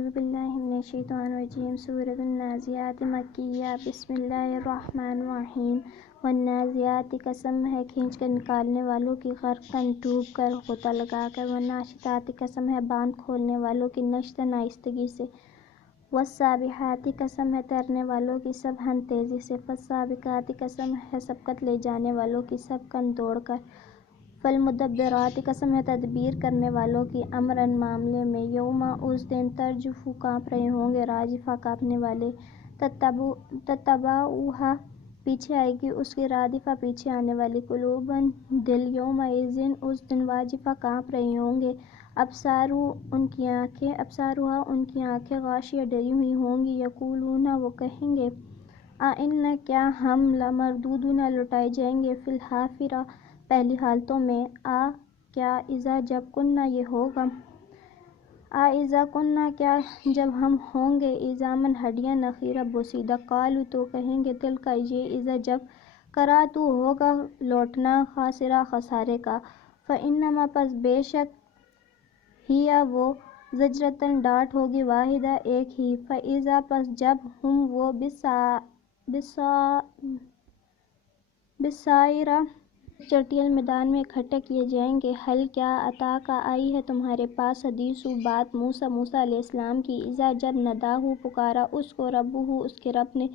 اعوذ باللہ من الشیطان الرجیم سورۃ النازعات مکیہ بسم اللہ الرحمن الرحیم والنازعات قسم ہے کھینچ کر نکالنے والوں کی غرقاً ڈوب کر غوطہ لگا کر والناشطات قسم ہے باندھ کھولنے والوں کی نشطاً آہستگی سے والسابحات قسم ہے تیرنے والوں کی سبحاً تیزی سے فالسابقات قسم ہے سبقت لے جانے والوں کی سبقاً دوڑ کر فالمدبرات قسم ہے تدبیر کرنے والوں کی امراً معاملے میں یوما اس دن ترجف کانپ رہے ہوں گے راجفہ کانپنے والے تتبعها پیچھے آئے گی اس کی رادفہ پیچھے آنے والی قلوباً دل یومئذ اس دن واجفہ کانپ رہے ہوں گے ابصارها ان کی آنکھیں غاشیہ ڈری ہوئی ہوں گی یقولون وہ کہیں گے اِنَّا کیا ہم لمردودون لوٹائے جائیں گے فی الحافرہ پہلی حالتوں میں کیا اذا جب کننا یہ ہوگا اذا کننا کیا جب ہم ہوں گے عظاماً ہڈیاں نخرہ بوسیدہ قالوا تو کہیں گے تلک یہ اذا جب کراتو ہوگا لوٹنا خاسرہ خسارے کا فإنما پس بے شک ہی وہ زجرتاً ڈانٹ ہوگی واحدہ ایک ہی فإذا پس جب ہم وہ بالساہرہ چرٹیل میدان میں اکٹھے کیے جائیں گے حل کیا عطا کا آئی ہے تمہارے پاس حدیث بات موسیٰ علیہ السلام کی اذا جب نداہ پکارا اس کو ربہ اس کے رب نے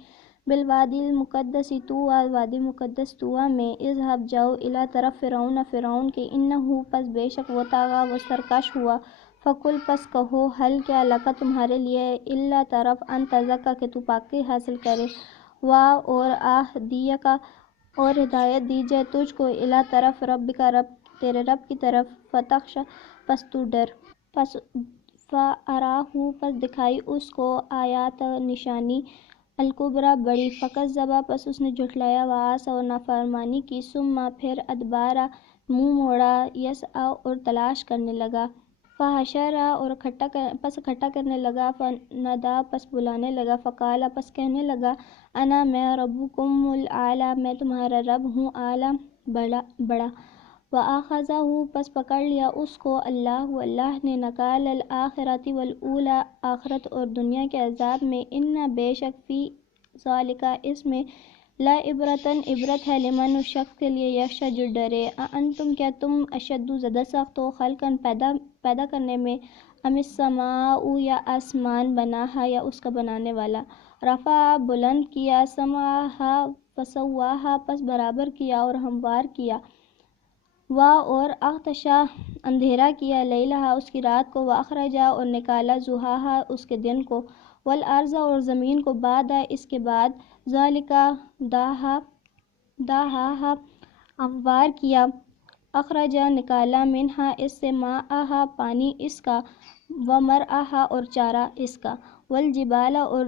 بالوادی المقدس طویٰ وادی مقدس طویٰ میں اذهب جاؤ الی طرف فرعون کے انہ پس بے شک وہ طغی وہ سرکش ہوا فقل پس کہو حل کیا لکا تمہارے لیے الا طرف ان تزکا کہ تو پاکی حاصل کرے اور اہدیک اور ہدایت دی جائے تجھ کو الی طرف ربک تیرے رب کی طرف فتخشی پس تو ڈر پس فاراہ پس دکھائی اس کو آیات نشانی الکبریٰ بڑی فکذب پس اس نے جھٹلایا وعصی اور نافرمانی کی ثم پھر ادبر منہ موڑا یسعی اور تلاش کرنے لگا فحشر اور اکٹھا کرنے لگا فنادی پس بلانے لگا فقال پس کہنے لگا انا میں ربکم الاعلی میں تمہارا رب ہوں اعلی بڑا وآخذہ پس پکڑ لیا اس کو اللہ نے نکال الآخرۃ والاولی آخرت اور دنیا کے عذاب میں ان بے شک فی ذالک اس میں لعبرۃ عبرت ہے لمن اس شخص کے لیے یخشی جو ڈرے اانتم کیا تم اشد زیادہ سخت ہو خلقاً پیدا کرنے میں ام السماء یا آسمان بناہا یا اس کا بنانے والا رفع بلند کیا سمعہا فسواہا پس برابر کیا اور ہموار کیا اور اغطشا اندھیرا کیا لیلہا اس کی رات کو واخرجا اور نکالا ضحاہا اس کے دن کو والارض اور زمین کو بعد اس کے بعد ذالک دہاہا ہموار کیا اخرجا نکالا منہا اس سے ماءہا پانی اس کا ومرعاہا اور چارہ اس کا والجبال اور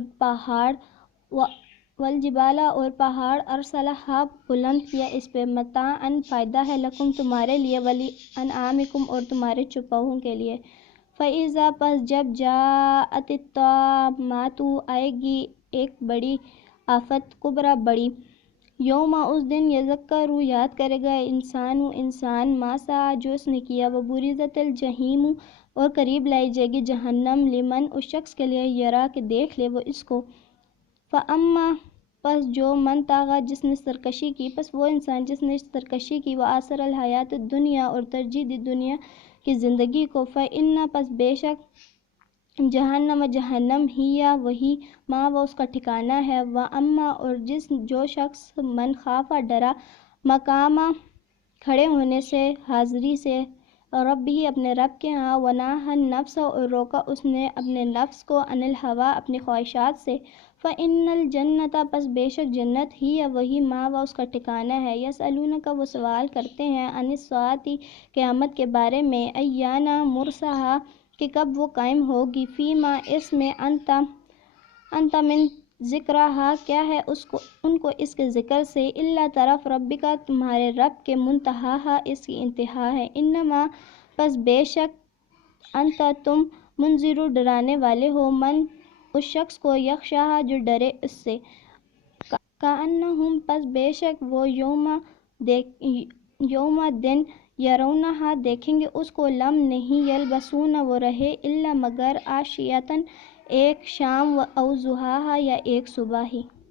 پہاڑ ارسلہا بلند کیا اس پہ متاعاً فائدہ ہے لکم تمہارے لیے ولی انعامکم اور تمہارے چوپاؤں کے لیے فإذا پس جب جاءت الطامۃ آئے گی ایک بڑی آفت کبریٰ بڑی یوما اس دن یذکر یاد کرے گا انسان ما سعی جو اس نے کیا وبرزت الجحیم اور قریب لائی جائے گی جہنم لمن اس شخص کے لیے یرا کہ دیکھ لے وہ اس کو فاما پس جو من طغی جس نے سرکشی کی پس وہ انسان جس نے سرکشی کی وآثر الحیات الدنیا اور ترجیح دی دنیا کی زندگی کو فإن پس بے شک جہنم ہی یا وہی ماں وہ اس کا ٹھکانہ ہے واما اور جو شخص من خافا ڈرا مقامہ کھڑے ہونے سے حاضری سے رب ہی اپنے رب کے ہاں ونہا النفس اور روکا اس نے اپنے نفس کو عن الہوا اپنی خواہشات سے فإن الجنت پس بے شک جنت ہی یا وہی ماں وہ اس کا ٹھکانہ ہے یسألونک وہ سوال کرتے ہیں عن الساعۃ قیامت کے بارے میں ایان مرساہا کہ کب وہ قائم ہوگی فیما اس میں انت من ذکرہا کیا ہے ان کو اس کے ذکر سے الا طرف ربک تمہارے رب کے منتہاہا اس کی انتہا ہے انما پس بے شک انت تم منذر ڈرانے والے ہو من اس شخص کو یخشاہا جو ڈرے اس سے کأنہم پس بے شک وہ یوم دن یرونہا دیکھیں گے اس کو، لم نہیں، یلبسون وہ رہے، الا مگر عشیۃً ایک شام، او ضحاہا یا ایک صبح ہی۔